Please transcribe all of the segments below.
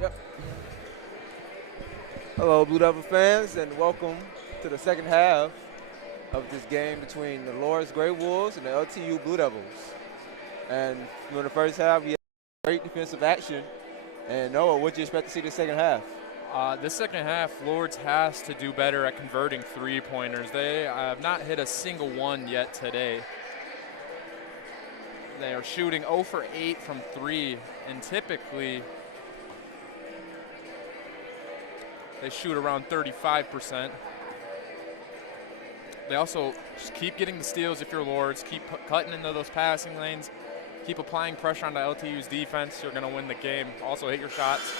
Yep. Hello, Blue Devil fans, and welcome to the second half of this game between the Lourdes Grey Wolves and the LTU Blue Devils. And in the first half, we had great defensive action. And Noah, what do you expect to see the second half? This second half, Lourdes has to do better at converting three-pointers. They have not hit a single one yet today. They are shooting 0 for 8 from 3, and typically they shoot around 35%. They also just keep getting the steals if you're Lourdes, keep cutting into those passing lanes, keep applying pressure on the LTU's defense. You're going to win the game. Also hit your shots.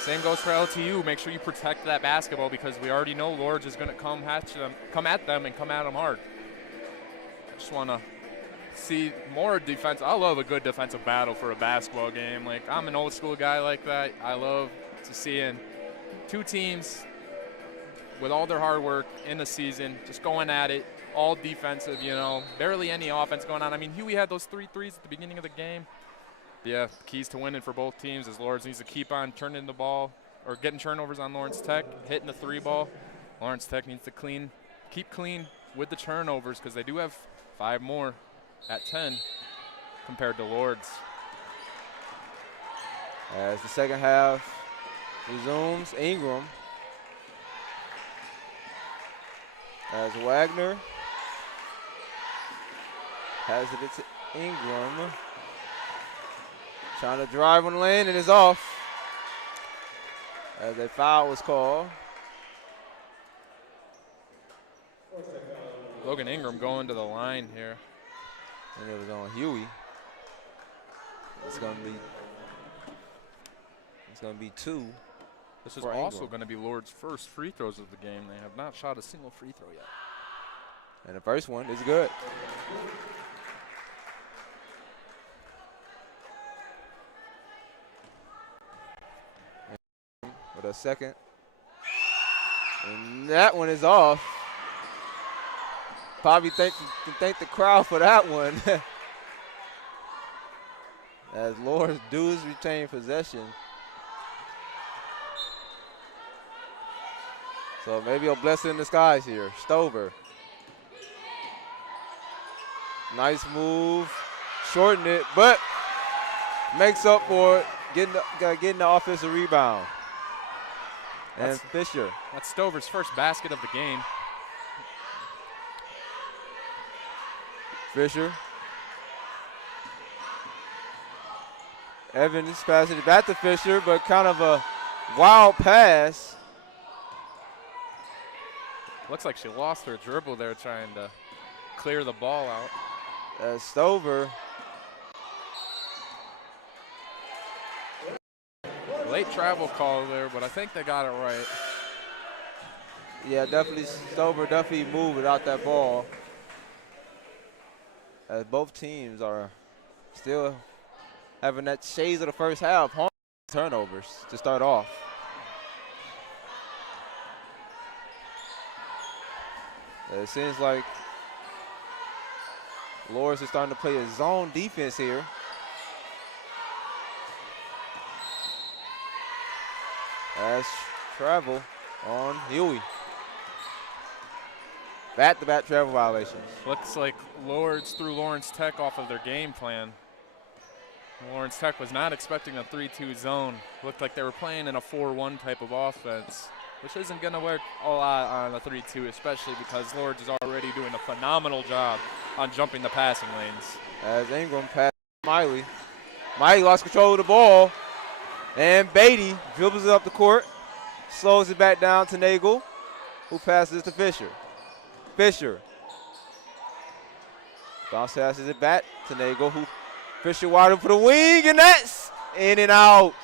Same goes for LTU. Make sure you protect that basketball because we already know Lourdes is going to come at them and come at them hard. I just want to see more defense. I love a good defensive battle for a basketball game. Like, I'm an old school guy like that. I love to see two teams with all their hard work in the season, just going at it, all defensive, barely any offense going on. I mean, Huey had those 3 threes at the beginning of the game. Yeah, the keys to winning for both teams is Lourdes needs to keep on turning the ball or getting turnovers on Lawrence Tech, hitting the 3 ball. Lawrence Tech needs to keep clean with the turnovers because they do have 5 more at 10 compared to Lourdes. As the second half resumes, Ingram as Wagner has it to Ingram. Trying to drive on the lane and is off as a foul was called. Logan Ingram going to the line here. And it was on Huey. It's gonna be 2. This is also going to be Lourdes' first free throws of the game. They have not shot a single free throw yet. And the first one is good. With a second. And that one is off. Probably thank the crowd for that one. As Lourdes does retain possession. So maybe a blessing in disguise here. Stover. Nice move. Shorten it, but makes up for it. Getting the offensive rebound. And Fisher. That's Stover's first basket of the game. Fisher. Evans passing it back to Fisher, but kind of a wild pass. Looks like she lost her dribble there trying to clear the ball out. As Stover. Late travel call there, but I think they got it right. Yeah, definitely Stover moved without that ball. As both teams are still having that shades of the first half. Turnovers to start off. It seems like Lourdes is starting to play a zone defense here. As travel on Huey. Back-to-back travel violations. Looks like Lourdes threw Lawrence Tech off of their game plan. Lawrence Tech was not expecting a 3-2 zone. Looked like they were playing in a 4-1 type of offense, which isn't going to work a lot on a 3-2, especially because Lourdes is already doing a phenomenal job on jumping the passing lanes. As Ingram passed Miley. Miley lost control of the ball. And Beatty dribbles it up the court. Slows it back down to Nagel, who passes to Fisher. Fisher. Bounce passes it back to Nagel, who Fisher wide open for the wing, and that's in and out.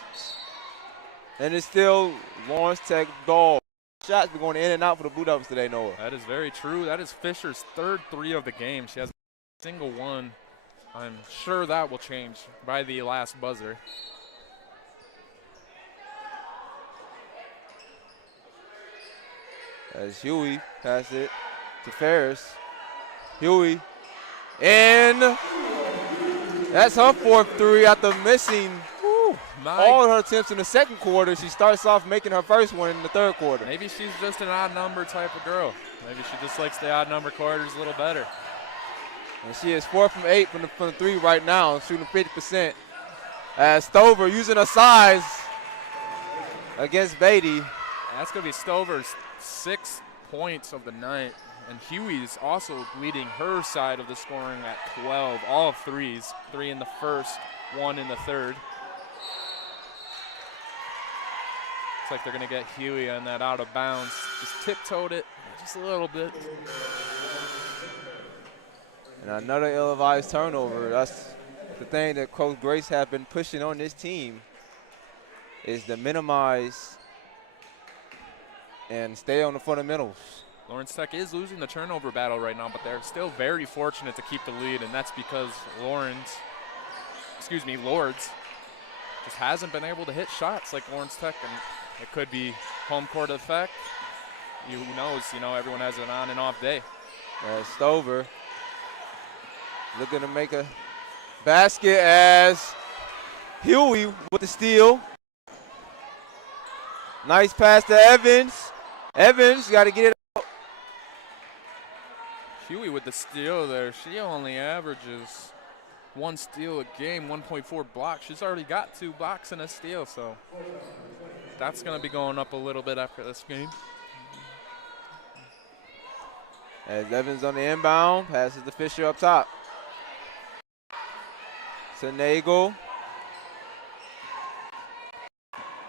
And it's still Lawrence Tech ball. Shots been going in and out for the Blue Devils today, Noah. That is very true. That is Fisher's 3rd 3 of the game. She has a single one. I'm sure that will change by the last buzzer. As Huey passes it to Ferris. Huey. And that's her 4th 3 after missing all her attempts in the second quarter. She starts off making her first one in the third quarter. Maybe she's just an odd number type of girl. Maybe she just likes the odd number quarters a little better. And she is 4 from 8 from the three right now, shooting 50%. As Stover using her size against Beatty. That's going to be Stover's 6 points of the night. And Huey's also leading her side of the scoring at 12. All threes. 3 in the first, 1 in the third. Looks like they're going to get Huey on that out of bounds. Just tiptoed it just a little bit. And another ill-advised turnover. That's the thing that Coach Grace has been pushing on this team, is to minimize and stay on the fundamentals. Lawrence Tech is losing the turnover battle right now, but they're still very fortunate to keep the lead, and that's because Lourdes just hasn't been able to hit shots like Lawrence Tech, and it could be home court effect. Who knows? Everyone has an on and off day. Stover looking to make a basket as Huey with the steal. Nice pass to Evans. Evans got to get it out. Huey with the steal there. She only averages 1 steal a game, 1.4 blocks. She's already got 2 blocks and a steal, so that's going to be going up a little bit after this game. As Evans on the inbound, passes to Fisher up top. To Nagel.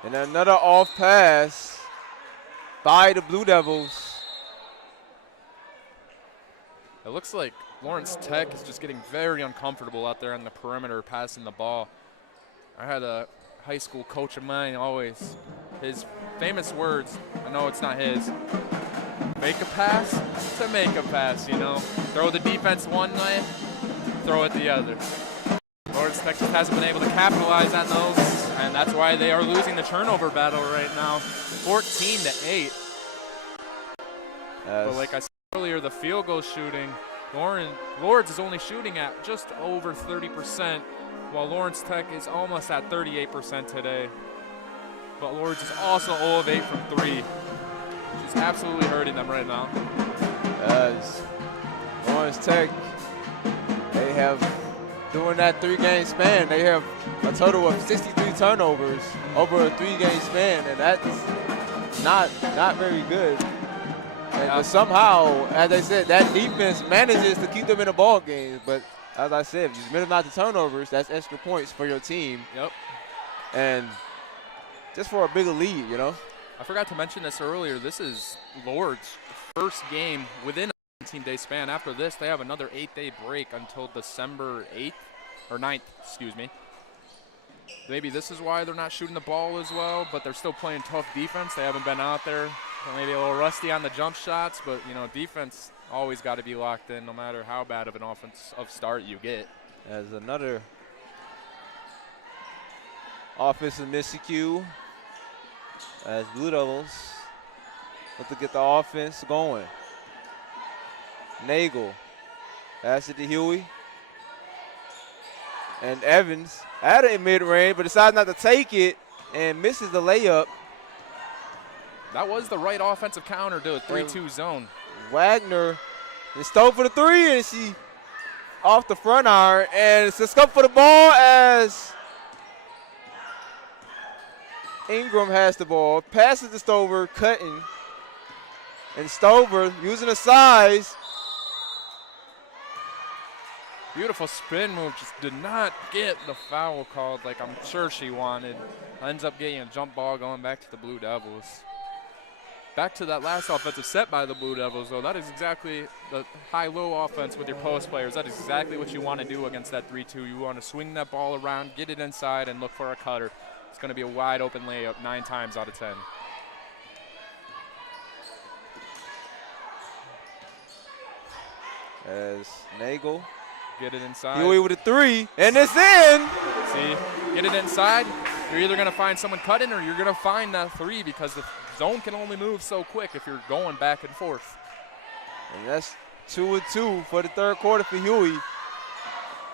And another off pass by the Blue Devils. It looks like Lawrence Tech is just getting very uncomfortable out there on the perimeter passing the ball. I had a high school coach of mine always, his famous words, I know it's not his, make a pass to make a pass, Throw the defense one way, throw it the other. Lawrence Tech just hasn't been able to capitalize on those, and that's why they are losing the turnover battle right now, 14-8. But like I said earlier, the field goal shooting, Lourdes is only shooting at just over 30%, while Lawrence Tech is almost at 38% today. But Lourdes is also 0 of 8 from 3. She's absolutely hurting them right now. As Lawrence Tech, they have, during that 3-game span, they have a total of 63 turnovers over a 3-game span, and that's not very good. But somehow, as I said, that defense manages to keep them in the ball game. But as I said, if you minimize the turnovers, that's extra points for your team. Yep. And just for a bigger lead, I forgot to mention this earlier. This is Lourdes' first game within a 17-day span. After this, they have another 8-day break until December 8th, or 9th, excuse me. Maybe this is why they're not shooting the ball as well, but they're still playing tough defense. They haven't been out there. Maybe a little rusty on the jump shots, but, defense always got to be locked in no matter how bad of an offensive start you get. As another offensive miscue, as Blue Devils look to get the offense going. Nagel, pass it to Huey. And Evans at it in mid-range, but decides not to take it and misses the layup. That was the right offensive counter to a 3-2 zone. Wagner is stole for the 3, and she off the front iron. And it's a scuff for the ball as Ingram has the ball. Passes to Stover, cutting. And Stover using the size. Beautiful spin move, just did not get the foul called like I'm sure she wanted. Ends up getting a jump ball going back to the Blue Devils. Back to that last offensive set by the Blue Devils, though. That is exactly the high-low offense with your post players. That is exactly what you want to do against that 3-2. You want to swing that ball around, get it inside, and look for a cutter. It's going to be a wide-open layup 9 times out of 10. As Nagel. Get it inside. Huey with a 3, and it's in. See, get it inside. You're either going to find someone cutting or you're going to find that 3 because the zone can only move so quick if you're going back and forth. And that's 2 and 2 for the third quarter for Huey.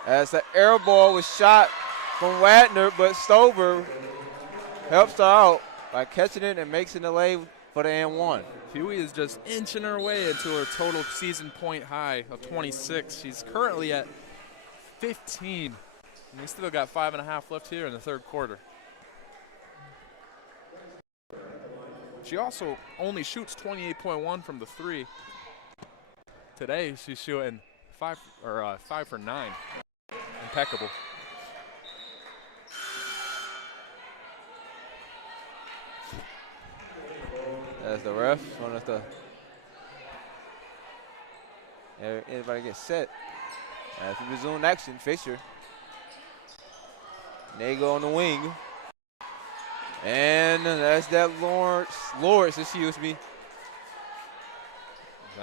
As the air ball was shot from Wagner, but Stover helps her out by catching it and makes it a lay for the and one. Huey is just inching her way into her total season point high of 26. She's currently at 15. And we still got 5.5 left here in the third quarter. She also only shoots 28.1 from the three. Today she's shooting 5 for 9. Impeccable. As the ref want us to everybody get set. As we resume action, Fisher. Nago on the wing. And that's that Lourdes, excuse me.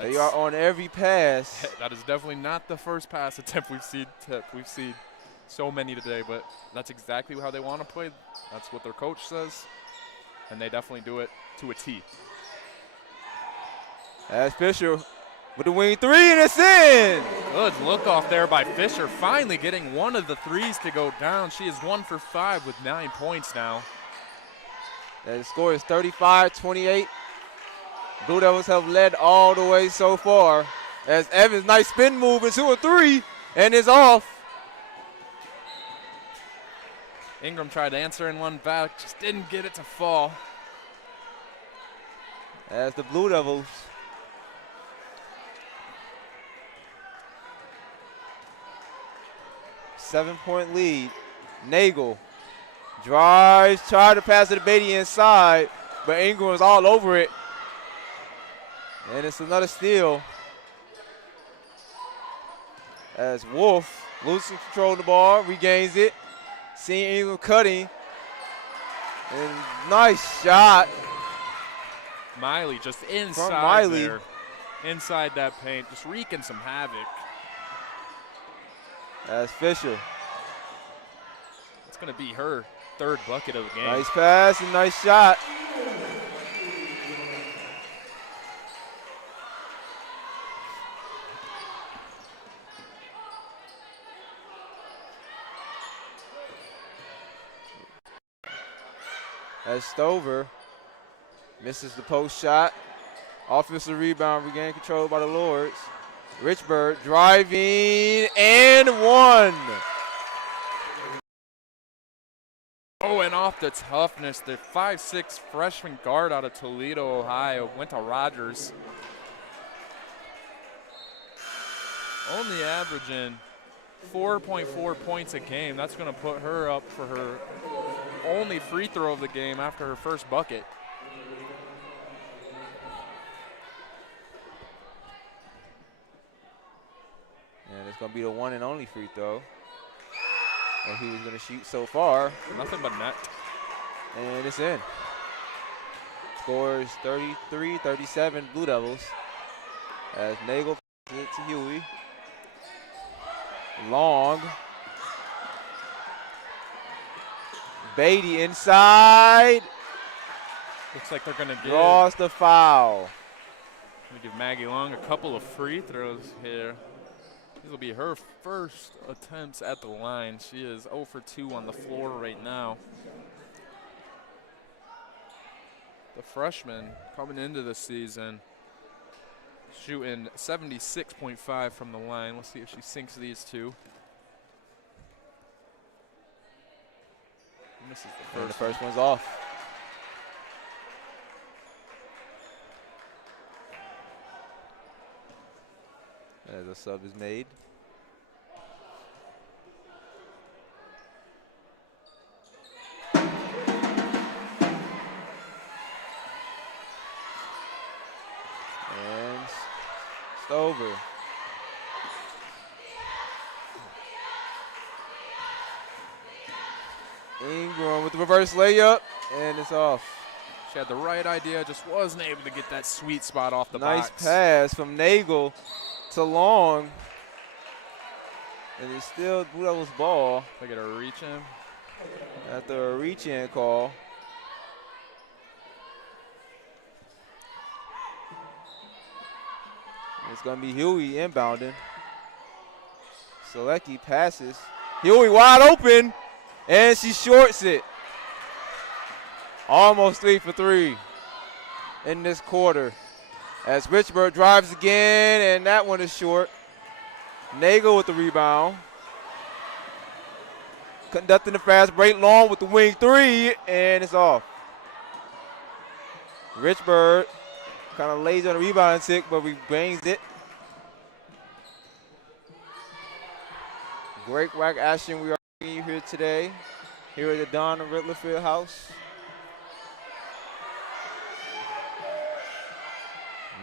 They are on every pass. That is definitely not the first pass attempt we've seen. We've seen so many today, but that's exactly how they want to play. That's what their coach says, and they definitely do it to a T. As Fisher with the wing three, and it's in. Good look off there by Fisher, finally getting one of the threes to go down. She is 1 for 5 with 9 points now. The score is 35-28. Blue Devils have led all the way so far. As Evans, nice spin move into a three, and is off. Ingram tried to answer in one back, just didn't get it to fall. As the Blue Devils 7-point lead. Nagel drives, tried to pass it to Beatty inside, but Ingram was all over it. And it's another steal. As Wolf losing control of the ball, regains it. Seeing Ingram cutting. And nice shot. Miley just inside Miley there. Inside that paint, just wreaking some havoc. As Fisher. It's going to be her third bucket of the game. Nice pass and nice shot. As Stover misses the post shot. Offensive rebound, regained control by the Lourdes. Richburg driving and one. Oh, and off the toughness, the 5'6" freshman guard out of Toledo, Ohio, went to Rogers. Only averaging 4.4 points a game. That's going to put her up for her only free throw of the game after her first bucket. And it's going to be the one and only free throw that he was going to shoot so far. Nothing but net. And it's in. Scores 33-37 Blue Devils. As Nagel passes it to Huey. Long. Beatty inside. Looks like they're going to draws the foul. Give Maggie Long a couple of free throws here. These will be her first attempts at the line. She is 0 for 2 on the floor right now. The freshman coming into the season shooting 76.5 from the line. Let's see if she sinks these two. Misses the first. And the first one's off. As a sub is made. And Stover. Ingram with the reverse layup, and it's off. She had the right idea, just wasn't able to get that sweet spot off the box. Nice pass from Nagel to Long. And it's still Blue Devils ball. Look at her reach in. After a reach-in call. It's going to be Huey inbounding. Selecki passes. Huey wide open, and she shorts it. Almost 3 for 3 in this quarter. As Richburg drives again, and that one is short. Nagel with the rebound. Conducting the fast break, Long with the wing three, and it's off. Richburg kind of lays on the rebound tick, but regains it. Great whack action we are seeing here today, here at the Don Ridler Field House.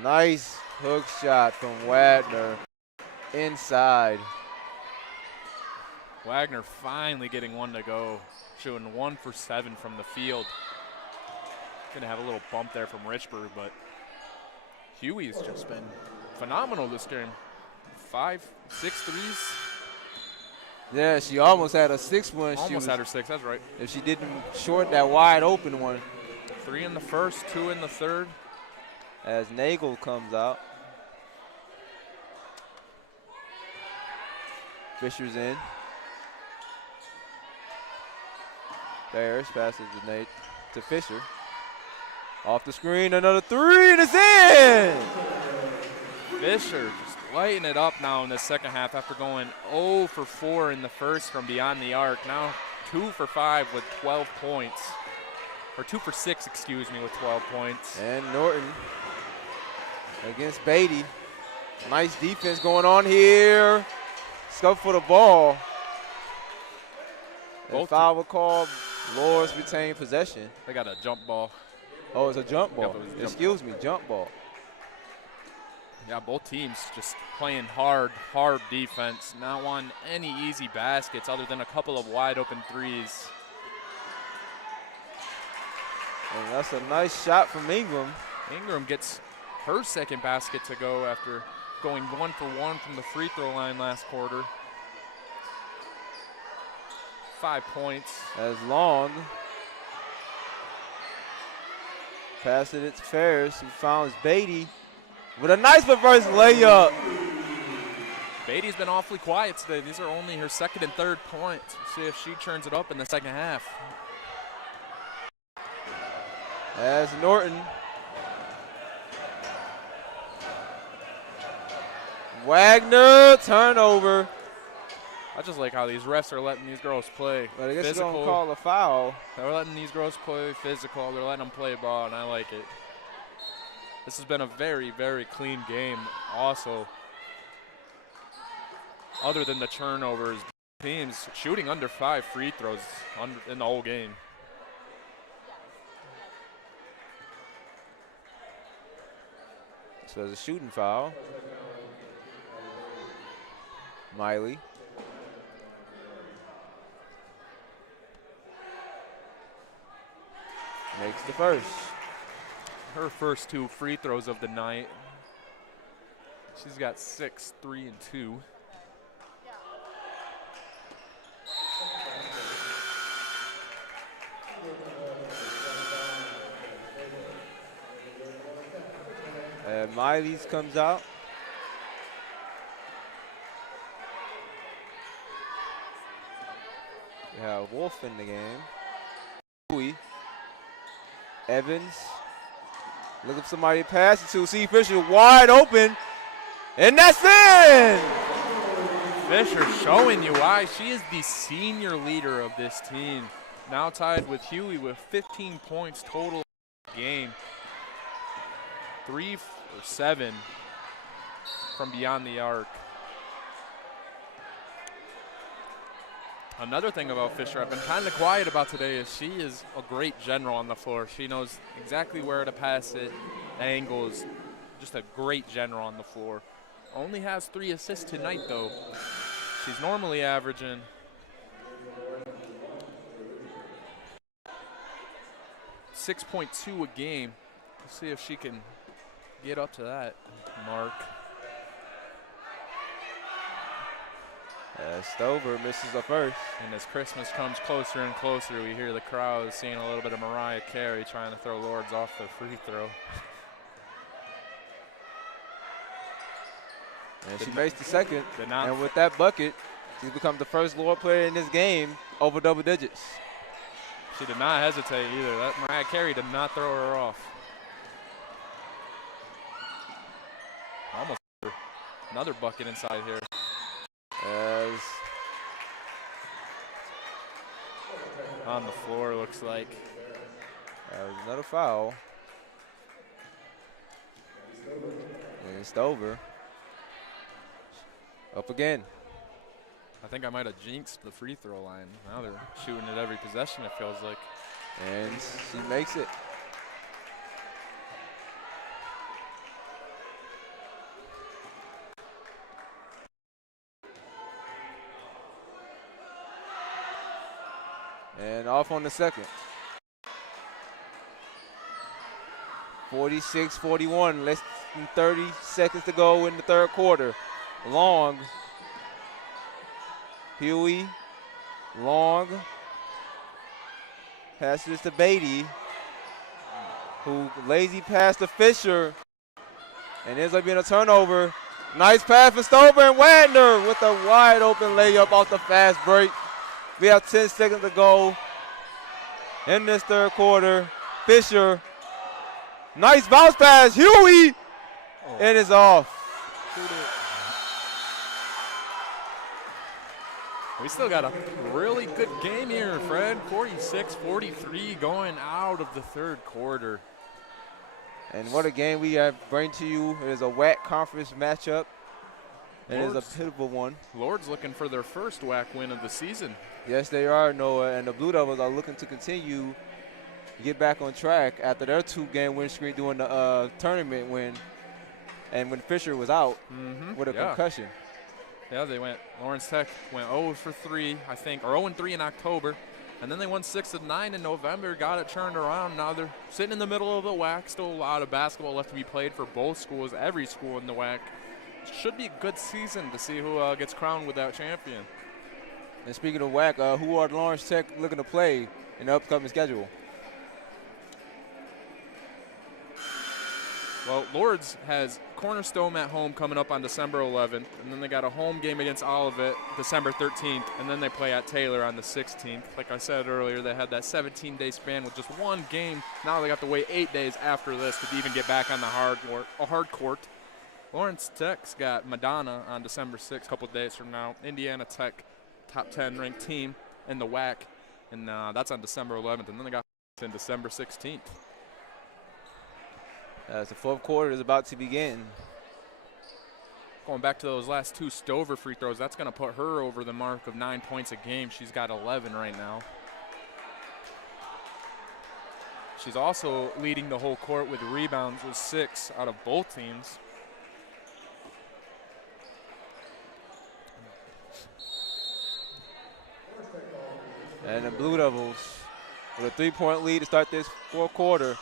Nice hook shot from Wagner inside. Wagner finally getting one to go, shooting 1 for 7 from the field. Gonna have a little bump there from Richburg, but Huey's just been phenomenal this game. 5, 6 threes. Yeah, she almost had a 6 one. Almost had her 6, that's right. If she didn't short that wide open one. 3 in the first, 2 in the third. As Nagel comes out. Fisher's in. Bears passes to Fisher. Off the screen, another 3, and it's in! Fisher just lighting it up now in the second half after going 0 for 4 in the first from beyond the arc. Now 2 for 5 with 12 points. Or 2 for 6, excuse me, with 12 points. And Norton against Beatty. Nice defense going on here. Scuff for the ball. And foul will call. Lourdes retain possession. They got a jump ball. Oh, it's a jump ball. Excuse me, jump ball. Yeah, both teams just playing hard defense. Not wanting any easy baskets other than a couple of wide open threes. And that's a nice shot from Ingram. Ingram gets her second basket to go after going 1 for 1 from the free throw line last quarter. 5 points. As Long pass it to Ferris, who finds Beatty with a nice reverse layup. Beatty's been awfully quiet today. These are only her second and third points. We'll see if she turns it up in the second half. As Norton. Wagner, turnover. I just like how these refs are letting these girls play. But I guess physical. they're going to call a foul. They're letting these girls play physical. They're letting them play ball, and I like it. This has been a very, very clean game also. Other than the turnovers, teams shooting under 5 free throws in the whole game. So there's a shooting foul. Miley. Makes the first. Her first 2 free throws of the night. She's got 6, 3, and 2. And Miley's comes out. We have Wolf in the game. Huey. Evans. Looking for somebody to pass it to. See Fisher wide open. And that's in! Fisher showing you why she is the senior leader of this team. Now tied with Huey with 15 points total game. 3 for 7 from beyond the arc. Another thing about Fisher I've been kind of quiet about today is she is a great general on the floor. She knows exactly where to pass it, angles, just a great general on the floor. Only has 3 assists tonight though. She's normally averaging 6.2 a game. Let's see if she can get up to that mark. Stover misses the first. And as Christmas comes closer and closer, we hear the crowd seeing a little bit of Mariah Carey trying to throw Lourdes off the free throw. And she makes the second. And with that bucket, she's become the first Lourdes player in this game over double digits. She did not hesitate either. That Mariah Carey did not throw her off. Almost another bucket inside here. As on the floor, looks like. Another foul. And it's over. Up again. I think I might have jinxed the free throw line. Now they're shooting at every possession, it feels like. And she makes it. And off on the second. 46-41, less than 30 seconds to go in the third quarter. Long. Huey. Long. Passes to Beatty, who lazy pass to Fisher. And ends up being a turnover. Nice pass for Stover, and Wagner with a wide open layup off the fast break. We have 10 seconds to go in this third quarter. Fisher. Nice bounce pass, Huey, and it's off. We still got a really good game here, Fred. 46-43 going out of the third quarter. And what a game we have bring to you. It is a WAC conference matchup. It is a pivotal one. Lourdes looking for their first WAC win of the season. Yes, they are, Noah, and the Blue Devils are looking to continue get back on track after their 2-game win streak during the tournament win, and when Fisher was out with a concussion. Yeah, Lawrence Tech went 0 for 3, I think, or 0 and 3 in October, and then they won 6 of 9 in November, got it turned around. Now they're sitting in the middle of the WAC. Still a lot of basketball left to be played for both schools, every school in the WAC. Should be a good season to see who gets crowned with that champion. And speaking of WAC, who are Lawrence Tech looking to play in the upcoming schedule? Well, Lourdes has Cornerstone at home coming up on December 11th, and then they got a home game against Olivet December 13th, and then they play at Taylor on the 16th. Like I said earlier, they had that 17-day span with just one game. Now they have to wait 8 days after this to even get back on the hard court. Lawrence Tech's got Madonna on December 6th, a couple of days from now. Indiana Tech, top 10 ranked team in the WAC, and that's on December 11th, and then they got in December 16th. As the fourth quarter is about to begin. Going back to those last 2 Stover free throws, that's going to put her over the mark of 9 points a game. She's got 11 right now. She's also leading the whole court with rebounds with 6 out of both teams. And the Blue Devils with a 3-point lead to start this fourth quarter.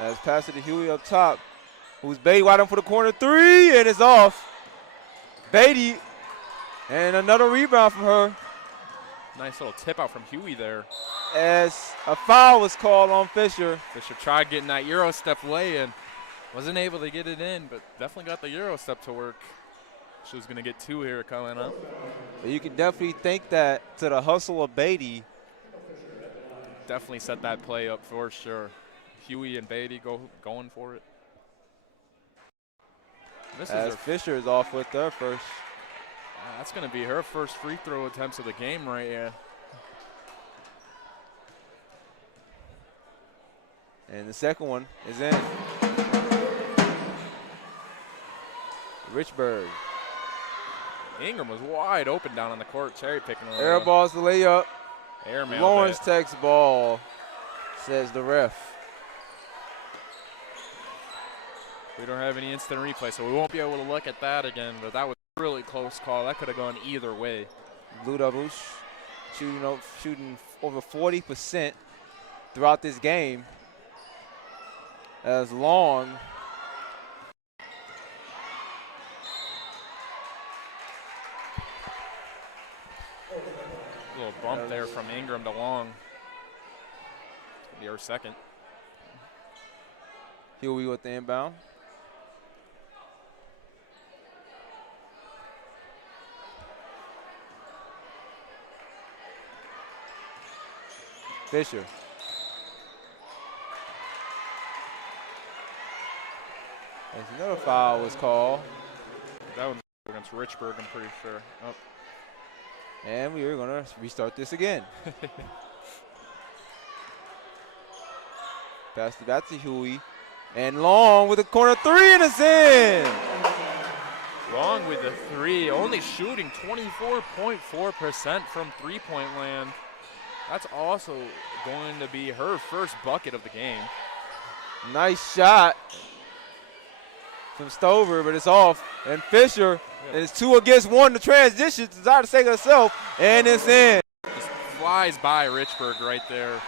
As pass it to Huey up top, who's Beatty wide open for the corner 3, and it's off. Beatty, and another rebound from her. Nice little tip out from Huey there. As a foul was called on Fisher. Fisher tried getting that Euro step lay-in. Wasn't able to get it in, but definitely got the Euro step to work. She was going to get 2 here coming up. But you can definitely think that to the hustle of Beatty. Definitely set that play up for sure. Huey and Beatty going for it. As Fisher is off with their first. That's going to be her first free throw attempts of the game right here. And the second one is in. Richburg. Ingram was wide open down on the court, cherry picking her. Air balls the layup. Airmail Lawrence Tech's ball, says the ref. We don't have any instant replay, so we won't be able to look at that again, but that was a really close call. That could have gone either way. Blue Devils shooting over 40% throughout this game. As Long a little bump there from Ingram to Long. It's be our second. Huey with the inbound. Fisher. There's another foul was called. That one's against Richburg, I'm pretty sure. Oh. And we are going to restart this again. Pass it back to Huey. And Long with a corner three, and it's in. Long with the three, only shooting 24.4% from three-point land. That's also going to be her first bucket of the game. Nice shot from Stover, but it's off. And Fisher, and it's 2 against 1. The transition decided to take herself, and it's in. Just flies by Richburg right there.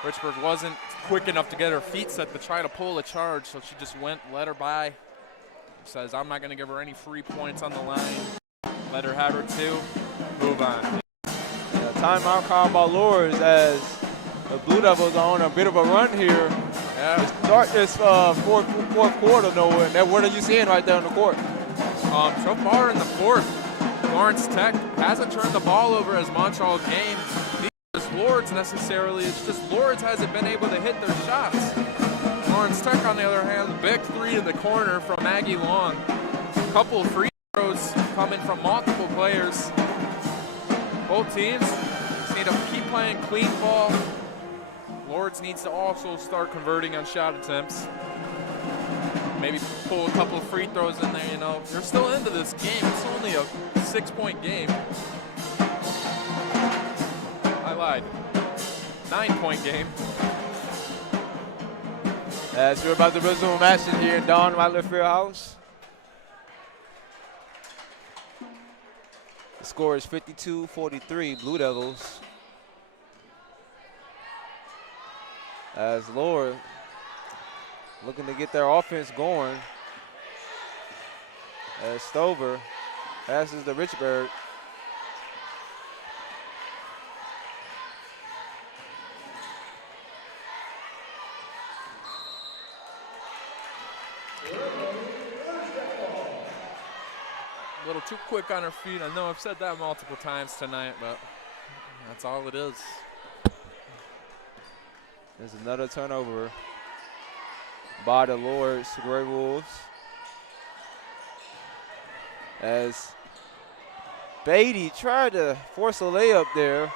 Richburg wasn't quick enough to get her feet set to try to pull a charge, so she just went, let her by. Says, I'm not going to give her any free points on the line. Let her have her 2. Move on. Yeah, timeout called by Lourdes as the Blue Devils are on a bit of a run here. Yeah. To start this fourth quarter, nowhere. And what are you seeing right there on the court? So far in the fourth, Lawrence Tech hasn't turned the ball over as much all game. It's Lourdes necessarily. It's just Lourdes hasn't been able to hit their shots. Lawrence Tech, on the other hand, big three in the corner from Maggie Long. A couple of free throws coming from multiple players. Both teams just need to keep playing clean ball. Lourdes needs to also start converting on shot attempts. Maybe pull a couple of free throws in there, you know. They're still into this game. It's only a 6-point game. I lied. 9-point game. As we're about to resume action here in Don Ridler Field House. The score is 52-43, Blue Devils. As Lourdes looking to get their offense going. As Stover passes to Richburg. A little too quick on her feet. I know I've said that multiple times tonight, but that's all it is. There's another turnover by the Lourdes Grey Wolves. As Beatty tried to force a layup there.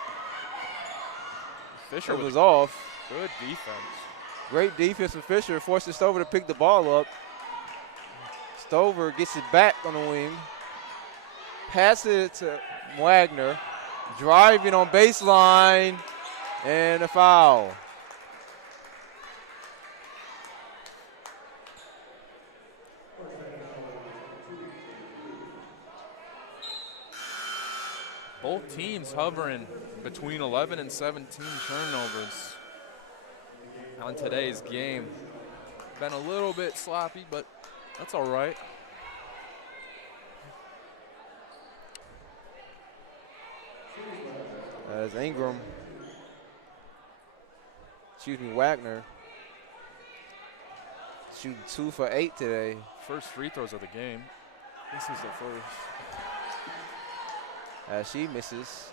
Fisher was off. Good defense. Great defense from Fisher, forces Stover to pick the ball up. Stover gets it back on the wing. Passes it to Wagner. Driving on baseline, and a foul. Both teams hovering between 11 and 17 turnovers on today's game. Been a little bit sloppy, but that's all right. As Wagner shooting 2 for 8 today. First free throws of the game. This is the first. As she misses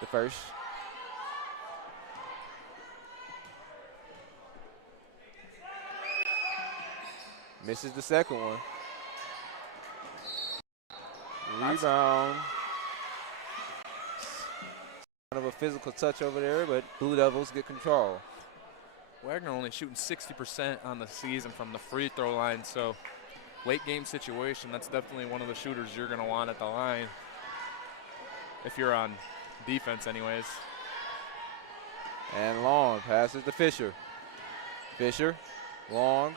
the first. Misses the second one. Rebound. Kind of a physical touch over there, but Blue Devils get control. Wagner only shooting 60% on the season from the free throw line, so late game situation, that's definitely one of the shooters you're going to want at the line if you're on defense anyways. And Long passes to Fisher. Fisher, Long,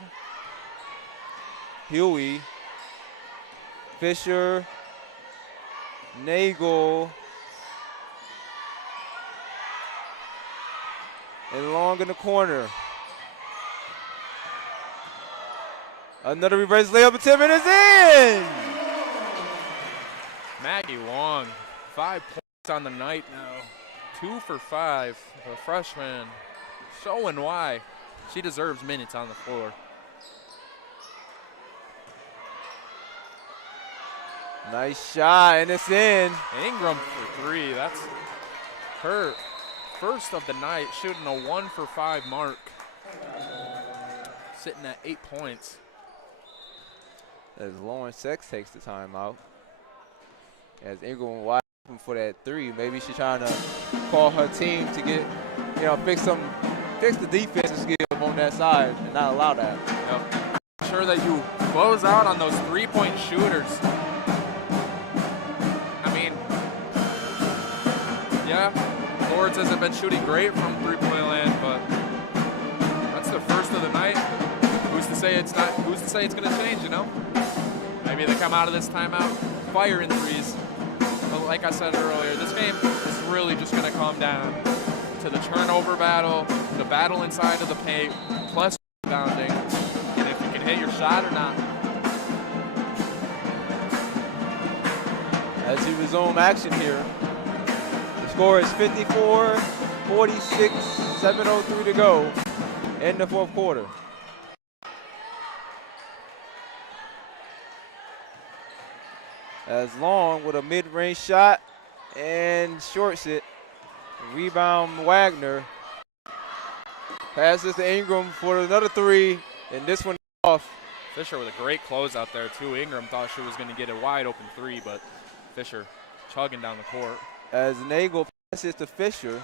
Huey, Fisher, Nagel, and Long in the corner. Another reverse layup attempt, and it's in! Maggie Long, 5 points on the night now. 2 for 5, the freshman, showing why she deserves minutes on the floor. Nice shot, and it's in. Ingram for 3, that's her first of the night, shooting a 1 for 5 mark. Sitting at 8 points. As Lauren Sex takes the timeout. As Ingram wide open for that 3. Maybe she's trying to call her team to get, fix the defensive skill on that side and not allow that. Yep. Make sure that you close out on those 3-point shooters. I mean, yeah, Lourdes hasn't been shooting great from 3-point land, but that's the first of the night. Who's to say it's not? Who's to say it's going to change? Maybe they come out of this timeout firing threes. But like I said earlier, this game is really just going to come down to the turnover battle, the battle inside of the paint, plus rebounding, and if you can hit your shot or not. As we resume action here, the score is 54-46, 7:03 to go in the fourth quarter. As Long with a mid-range shot and shorts it. Rebound Wagner. Passes to Ingram for another 3, and this one off. Fisher with a great close out there too. Ingram thought she was going to get a wide open 3, but Fisher chugging down the court. As Nagel passes to Fisher,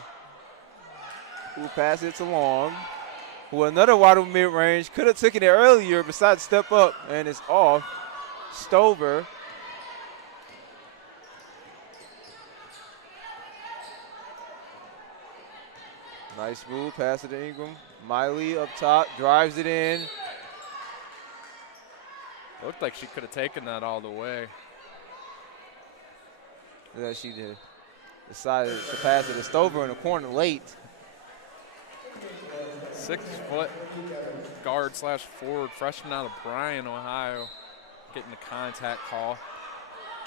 who passes it to Long, who another wide open mid-range. Could have taken it earlier, besides step up, and it's off. Stover. Nice move, pass it to Ingram. Miley up top, drives it in. Looked like she could have taken that all the way. Yeah, she did. Decided to pass it to Stover in the corner late. 6-foot guard / forward, freshman out of Bryan, Ohio, getting the contact call.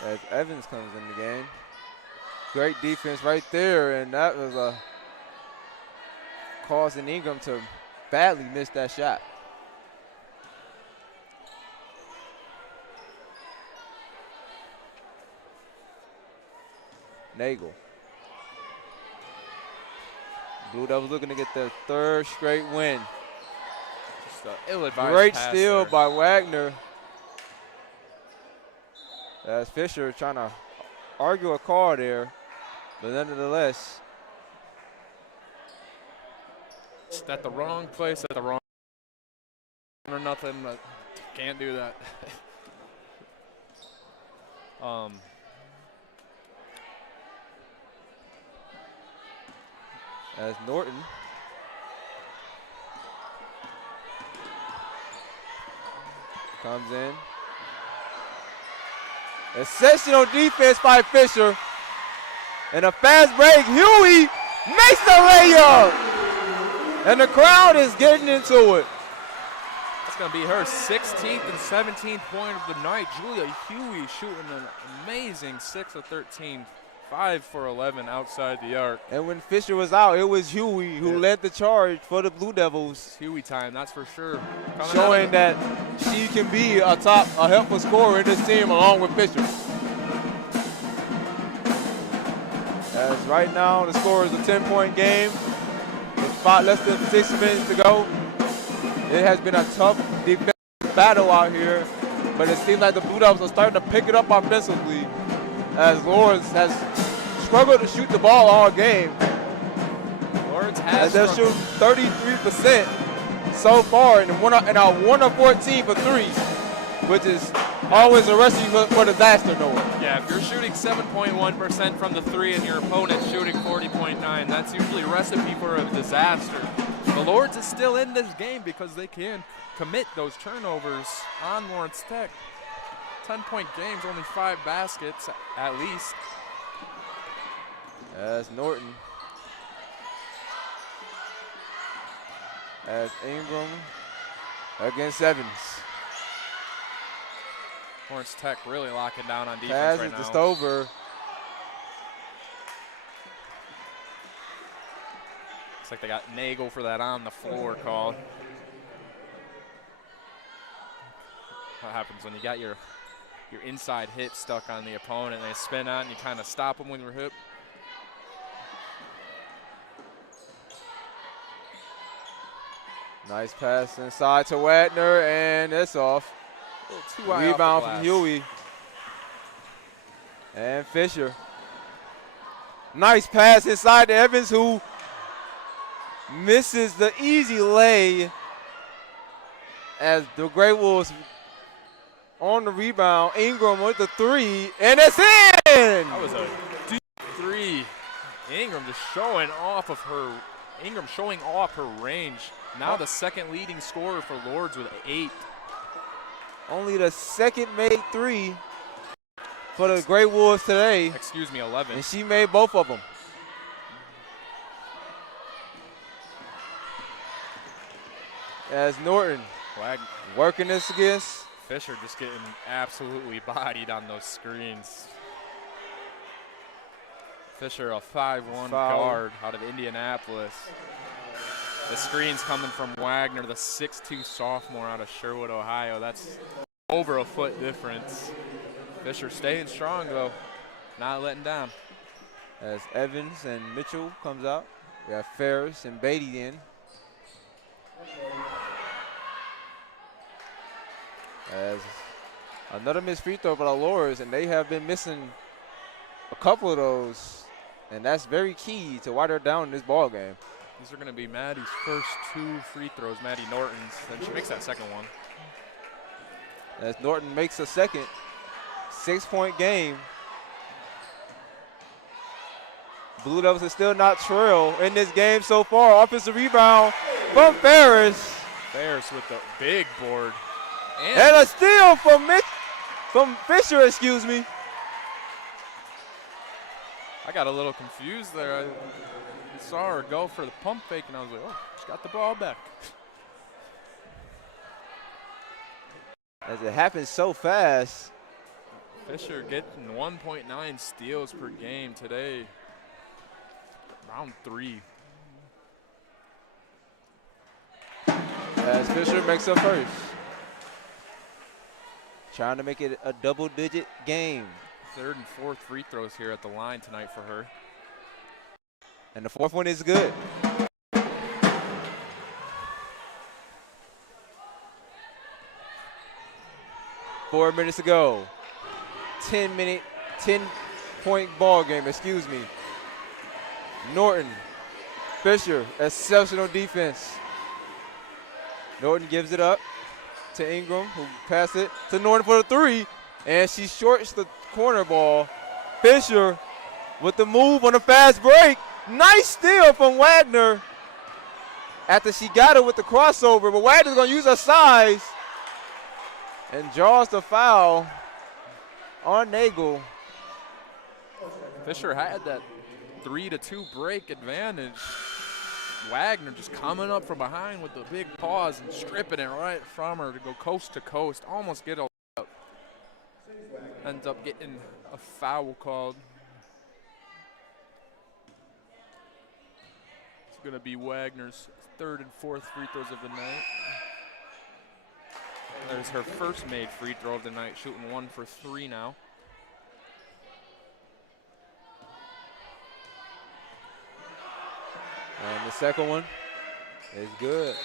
As Evans comes in the game. Great defense right there, and that was causing Ingram to badly miss that shot. Nagel. Blue Devils looking to get their 3rd straight win. Just an ill-advised Great pass steal there by Wagner. As Fisher trying to argue a call there, but nonetheless. Just at the wrong place at the wrong or nothing, but can't do that. As Norton comes in. Exceptional defense by Fisher. And a fast break. Huey makes the layup. And the crowd is getting into it. That's going to be her 16th and 17th point of the night. Julia Huey shooting an amazing 6 of 13. 5 for 11 outside the arc. And when Fisher was out, it was Huey who led the charge for the Blue Devils. Huey time, that's for sure. Showing that she can be a helpful scorer in this team along with Fisher. As right now, the score is a 10-point game. With less than 6 minutes to go. It has been a tough defensive battle out here, but it seems like the Blue Devils are starting to pick it up offensively, as Lourdes has struggled to shoot the ball all game. Lourdes has they're shooting 33% so far, and are 1 of 14 for 3, which is always a recipe for disaster, Noah. Yeah, if you're shooting 7.1% from the 3 and your opponent's shooting 40.9, that's usually a recipe for a disaster. The Lourdes is still in this game because they can commit those turnovers on Lawrence Tech. 10-point games, only 5 baskets at least. As Norton. As Ingram against Evans. Lawrence Tech really locking down on defense Passes right now. to Stover. Looks like they got Nagel for that on the floor call. What happens when you got your inside hip stuck on the opponent, they spin out and you kind of stop them with your hip. Nice pass inside to Wagner, and it's off. A little too high Rebound off the from glass. Huey. And Fisher. Nice pass inside to Evans, who misses the easy lay as the Grey Wolves on the rebound. Ingram with the three, and it's in! That was a deep three. Ingram showing off her range. Now the second leading scorer for Lourdes with 8. Only the second made three for the Grey Wolves today. Excuse me, 11. And she made both of them. As Norton working this against. Fisher just getting absolutely bodied on those screens. Fisher, a 5'1" guard out of Indianapolis. The screen's coming from Wagner, the 6'2" sophomore out of Sherwood, Ohio. That's over a foot difference. Fisher staying strong, though, not letting down. As Evans and Mitchell comes out, we have Ferris and Beatty in. As another missed free throw by the Lourdes, and they have been missing a couple of those, and that's very key to why they're down in this ball game. These are going to be Maddie's first 2 free throws, Maddie Norton's. Then she makes that second one. As Norton makes a second 6-point game. Blue Devils are still not trail in this game so far. Offensive rebound from Ferris. Ferris with the big board. And a steal from Fisher, excuse me. I got a little confused there. I saw her go for the pump fake, and I was like, oh, she got the ball back. As it happens so fast. Fisher getting 1.9 steals per game today. Round 3. As Fisher makes her first. Trying to make it a double-digit game. 3rd and 4th free throws here at the line tonight for her. And the 4th one is good. Four minutes to go. 10-point ball game, excuse me. Norton, Fisher, exceptional defense. Norton gives it up to Ingram, who passed it to Norton for the 3, and she shorts the corner ball. Fisher with the move on a fast break. Nice steal from Wagner after she got it with the crossover, but Wagner's going to use her size and draws the foul on Nagel. Fisher had that 3-2 break advantage. Wagner just coming up from behind with the big pause and stripping it right from her to go coast to coast, almost get a up. Ends up getting a foul called. It's going to be Wagner's 3rd and 4th free throws of the night. There's her first made free throw of the night, shooting 1 for 3 now. And the second one is good.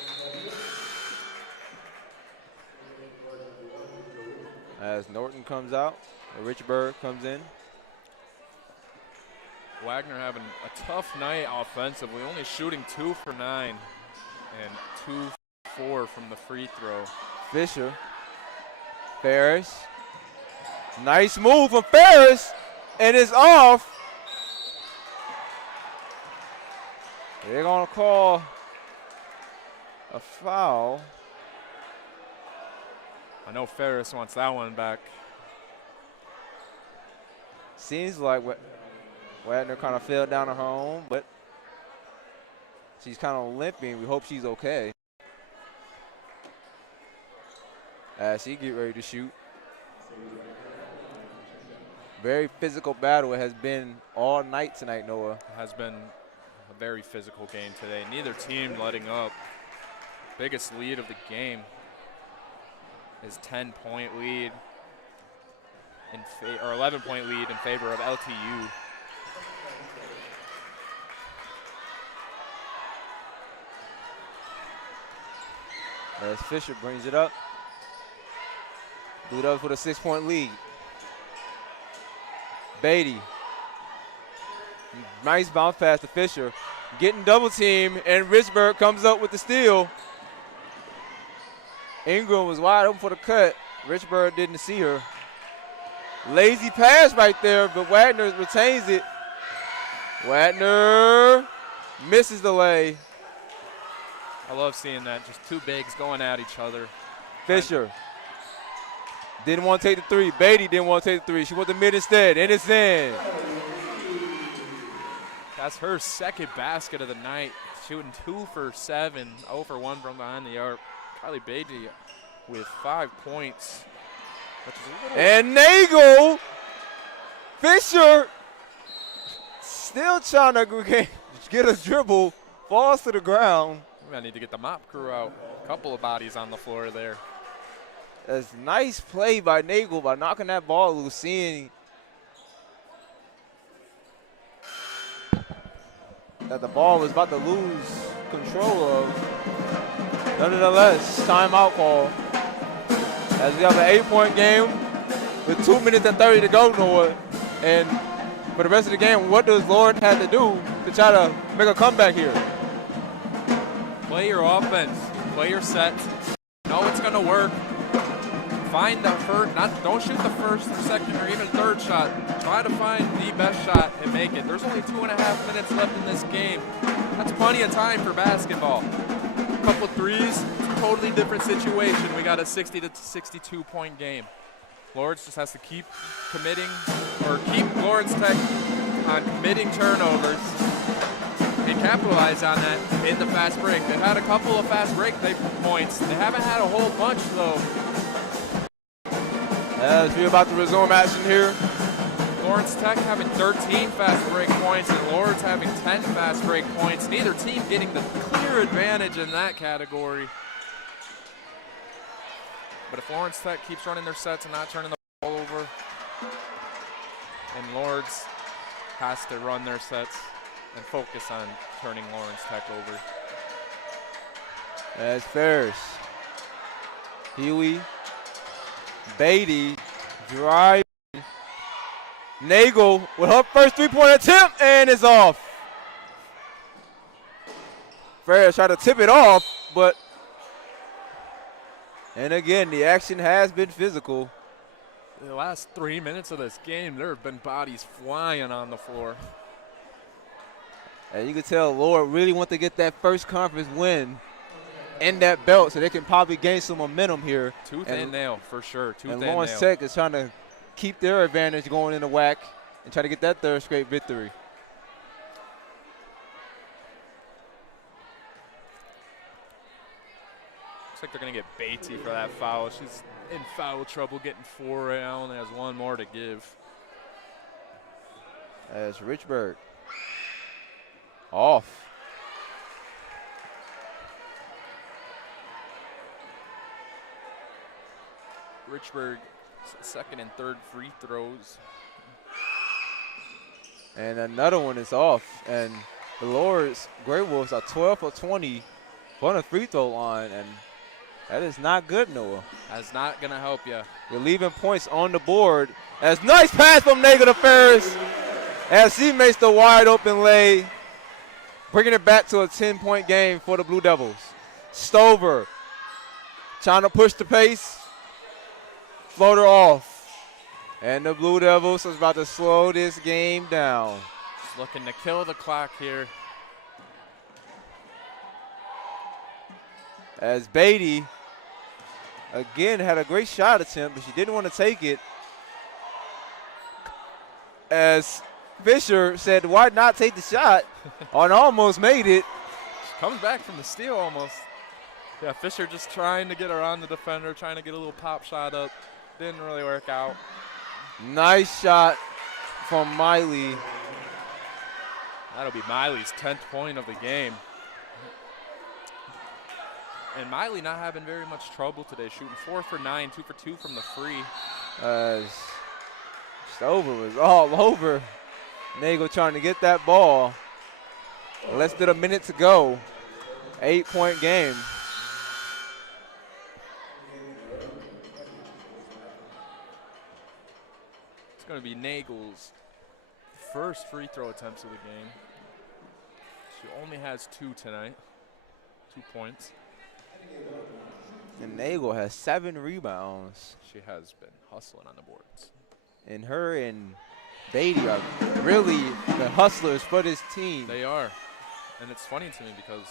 As Norton comes out, Richburg comes in. Wagner having a tough night offensively, only shooting 2 for 9 and 2 for 4 from the free throw. Fisher, Ferris, nice move from Ferris, and it's off. They're gonna call a foul. I know Ferris wants that one back. Seems like Wagner kind of fell down on her own, but she's kind of limping. We hope she's okay. As she get ready to shoot. Very physical battle it has been all night tonight, Noah. It has been a very physical game today. Neither team letting up. Biggest lead of the game is 10-point lead or 11-point lead in favor of LTU. As Fisher brings it up. Blue Devils with a 6-point lead. Beatty. Nice bounce pass to Fisher. Getting double team, and Richburg comes up with the steal. Ingram was wide open for the cut. Richburg didn't see her. Lazy pass right there, but Wagner retains it. Wagner misses the lay. I love seeing that. Just two bigs going at each other. Fisher didn't want to take the three. Beatty didn't want to take the three. She went the mid instead, and it's in. That's her second basket of the night. Shooting 2 for 7, 0 for 1 from behind the arc. Kylie Beatty with 5 points. And Nagel, Fisher still trying to get a dribble, falls to the ground. We might need to get the mop crew out. A couple of bodies on the floor there. That's nice play by Nagel by knocking that ball loose, seeing that the ball was about to lose control of. Nonetheless, timeout call. As we have an 8-point game with 2 minutes and 30 to go, Noah. And for the rest of the game, what does Lourdes have to do to try to make a comeback here? Play your offense. Play your sets. Know it's going to work. Find the first, don't shoot the first or second or even third shot. Try to find the best shot and make it. There's only 2.5 minutes left in this game. That's plenty of time for basketball. A couple threes, totally different situation. We got a 60 to 62 point game. Lourdes just has to keep committing, or keep Lawrence Tech on committing turnovers and capitalize on that in the fast break. They've had a couple of fast break points. They haven't had a whole bunch though. As we're about to resume action here. Lawrence Tech having 13 fast break points and Lourdes having 10 fast break points. Neither team getting the clear advantage in that category. But if Lawrence Tech keeps running their sets and not turning the ball over, and Lourdes has to run their sets and focus on turning Lawrence Tech over. As Ferris, Huey, Beatty, drive. Nagel with her first 3-point attempt, and it's off. Ferris tried to tip it off, but, and again, the action has been physical. In the last 3 minutes of this game, there have been bodies flying on the floor. And you can tell Lourdes really want to get that first conference win in that belt so they can probably gain some momentum here. Tooth and nail, for sure. Tooth and Lawrence nail. Tech is trying to keep their advantage going in the WAC and try to get that third straight victory. Looks like they're going to get Beatty for that foul. She's in foul trouble, getting 4 right now, only has 1 more to give. As Richburg off. Richburg, second and third free throws. And another one is off. And the Lourdes Grey Wolves are 12 for 20 on the free throw line. And that is not good, Noah. That's not going to help you. You're leaving points on the board. As nice pass from Nagel to Ferris as he makes the wide open lay, bringing it back to a 10-point game for the Blue Devils. Stover trying to push the pace. Floater off. And the Blue Devils is about to slow this game down. Just looking to kill the clock here. As Beatty, again, had a great shot attempt, but she didn't want to take it. As Fisher said, why not take the shot? And almost made it. She comes back from the steal almost. Yeah, Fisher just trying to get around the defender, trying to get a little pop shot up. Didn't really work out. Nice shot from Miley. That'll be Miley's 10th point of the game. And Miley not having very much trouble today, shooting 4 for 9, 2 for 2 from the free. Stover was all over Nagel trying to get that ball. Less than a minute to go. 8-point game. to be Nagel's first free throw attempts of the game. She only has 2 tonight, 2 points. And Nagel has 7 rebounds. She has been hustling on the boards. And her and Beatty are really the hustlers for this team. They are. And it's funny to me because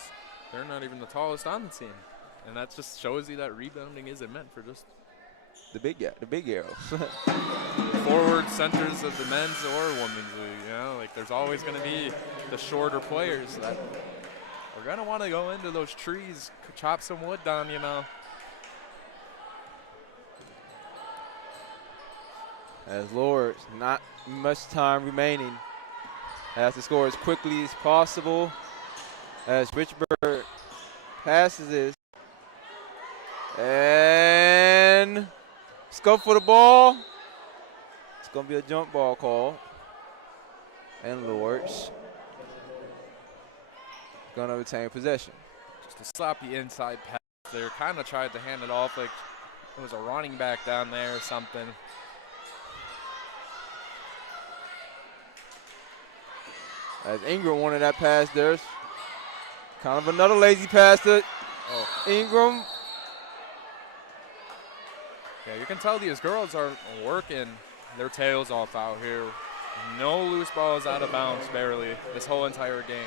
they're not even the tallest on the team. And that just shows you that rebounding isn't meant for just the big arrows. forward centers of the men's or women's league. You know, like there's always going to be the shorter players that are going to want to go into those trees, chop some wood down, you know. As Lourdes, not much time remaining. Has to score as quickly as possible. As Richburg passes it. And let's go for the ball. It's going to be a jump ball call. And Lourdes going to retain possession. Just a sloppy inside pass there. Kind of tried to hand it off like it was a running back down there or something. As Ingram wanted that pass, there's kind of another lazy pass to Ingram. Yeah, you can tell these girls are working their tails off out here. No loose balls out of bounds, barely, this whole entire game.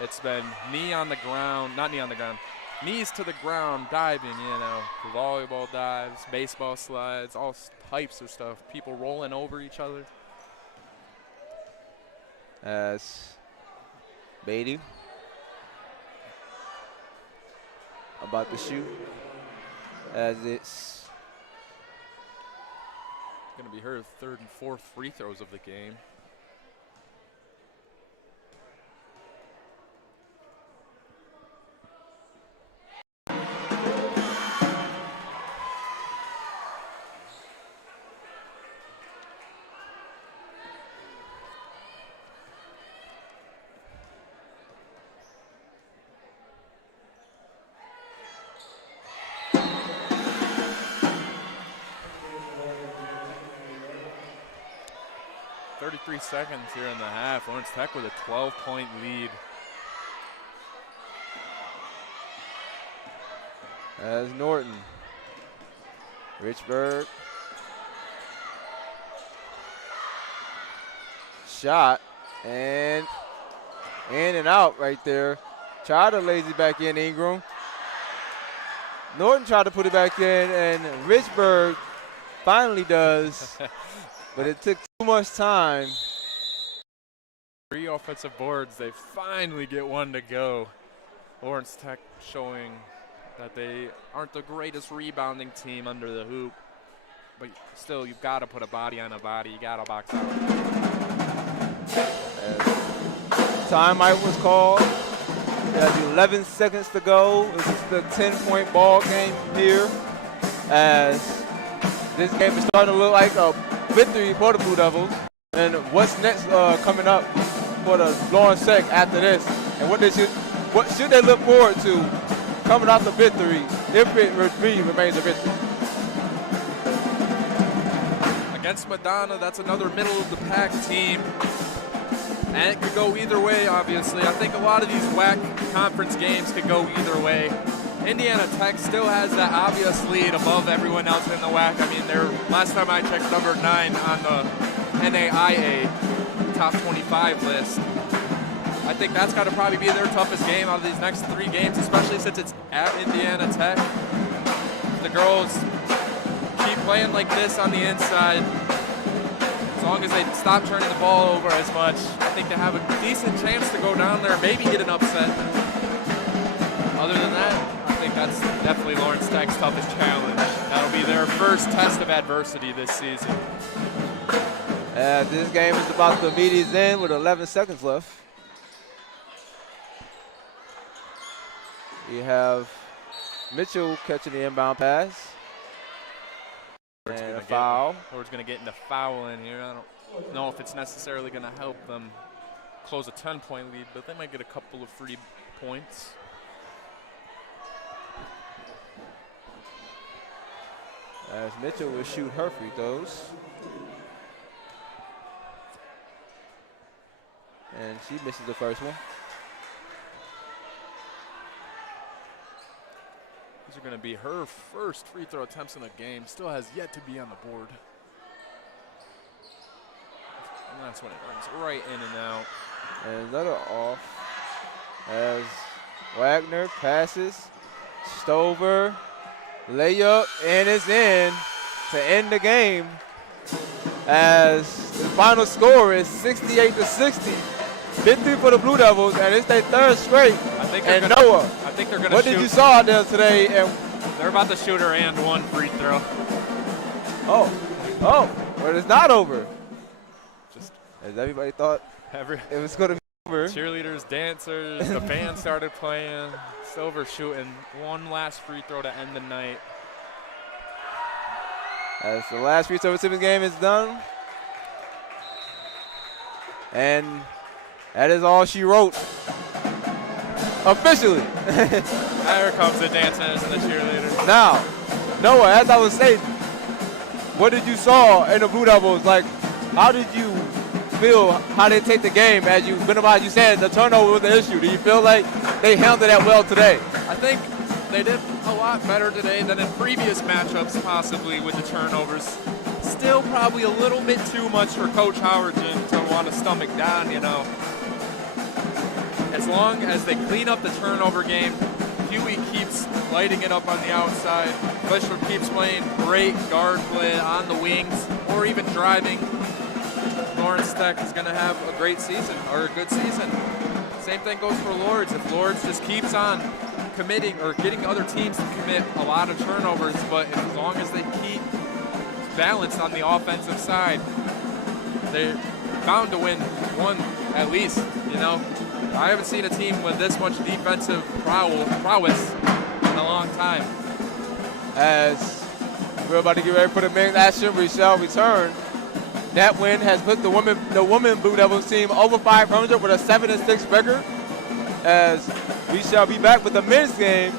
It's been knee on the ground, not knee on the ground, knees to the ground, diving, you know, volleyball dives, baseball slides, all types of stuff. People rolling over each other. As Beatty about to shoot, as it's going to be her 3rd and 4th free throws of the game. Seconds here in the half. Lawrence Tech with a 12-point lead. As Norton, Richburg, shot, and in and out right there. Tried to lazy back in Ingram. Norton tried to put it back in, and Richburg finally does, but it took too much time. 3 offensive boards, they finally get one to go. Lawrence Tech showing that they aren't the greatest rebounding team under the hoop, but still, you've got to put a body on a body. You got to box out. Timeout was called. There's 11 seconds to go. This is the 10-point ball game here, as this game is starting to look like a victory for the Blue Devils. And what's next coming up for the Lawrence Tech after this, and what should they look forward to coming out the victory if it remains a victory? Against Madonna, that's another middle of the pack team, and it could go either way. Obviously, I think a lot of these WAC conference games could go either way. Indiana Tech still has that obvious lead above everyone else in the WAC. I mean, they're, last time I checked, number 9 on the NAIA top 25 list. I think that's got to probably be their toughest game out of these next 3 games, especially since it's at Indiana Tech. The girls keep playing like this on the inside. As long as they stop turning the ball over as much, I think they have a decent chance to go down there, maybe get an upset. Other than that, I think that's definitely Lawrence Tech's toughest challenge. That'll be their first test of adversity this season. This game is about to meet its end with 11 seconds left. We have Mitchell catching the inbound pass. And a foul. Lourdes going to get into fouling here. I don't know if it's necessarily going to help them close a 10-point lead, but they might get a couple of free points. As Mitchell will shoot her free throws. And she misses the first one. These are going to be her first free throw attempts in the game. Still has yet to be on the board. And that's when it runs right in and out. And another off as Wagner passes. Stover, layup, and it's in to end the game. As the final score is 68-60. Victory for the Blue Devils, and it's their third straight. And Noah, I think they're gonna what did you saw out there today? And they're about to shoot her and one free throw. But it's not over. Just as everybody thought it was going to be over. Cheerleaders, dancers, the band started playing. Silver shooting one last free throw to end the night. As the last free throw of the game is done. And that is all she wrote. Officially. There comes the dancers and the cheerleaders. Now, Noah, as I was saying, what did you saw in the Blue Devils? Like, how did you feel how they take the game? As you said, the turnover was the issue. Do you feel like they handled that well today? I think they did a lot better today than in previous matchups, possibly with the turnovers. Still probably a little bit too much for Coach Howerton to want to stomach down, you know. As long as they clean up the turnover game, Huey keeps lighting it up on the outside. Fisher keeps playing great guard play on the wings or even driving. Lawrence Tech is going to have a great season or a good season. Same thing goes for Lourdes. If Lourdes just keeps on committing or getting other teams to commit a lot of turnovers, but as long as they keep balanced on the offensive side, they're bound to win one at least, you know. I haven't seen a team with this much defensive prowess in a long time. As we're about to get ready for the men's action, we shall return. That win has put the women Blue Devils team over 500 with a 7-6 record. As we shall be back with the men's game